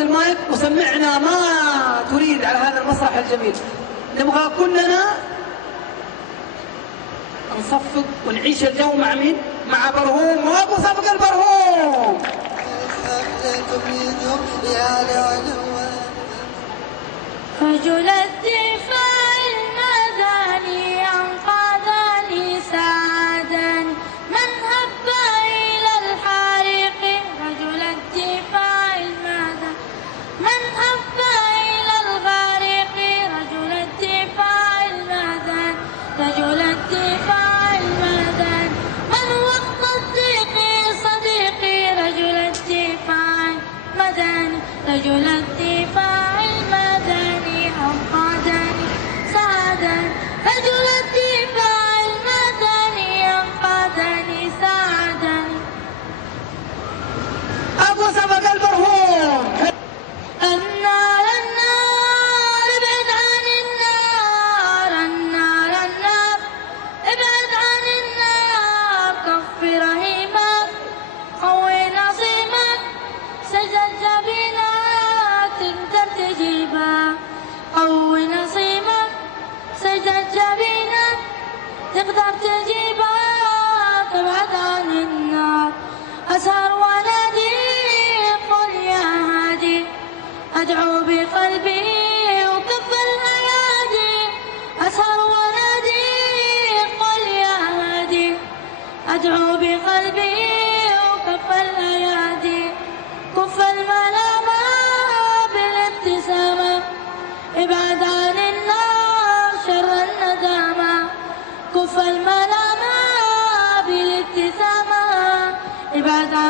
المايك وسمعنا ما تريد على هذا المسرح الجميل. نبغى كلنا نصفق ونعيش الجو مع مين؟ مع برهوم وابو صفق البرهوم. رجل الدفاع المدني أنقذني سعدا من هب إلى الحريق. رجل الدفاع المدني من هب إلى الغريق. رجل الدفاع المدني رجل الدفاع المدني من وقت الضيق صديقي. رجل الدفاع المدني رجل الدفاع المدني أنقذني سعدا. رجل الدفاع المدني أنقذني سعدا. ابو صفق البرهوم. النار النار ابعد عن النار. النار النار ابعد عن النار. كف رهيبك قوي نصيبك سجد جبينك تقدر تجيبك. قوي نصيبك سجد جبينك تقدر تجيبك. ابعد عن النار أسهر ونادي قل يا هادي. أدعو بقلبي وكف الأيادي. أسهر ونادي قل يا هادي. أدعو بقلبي وكف الأيادي. كف الملامة بالابتسامة. ابعد عن النار شر الندامة. كف الملامة بالابتسامة. ابعد عن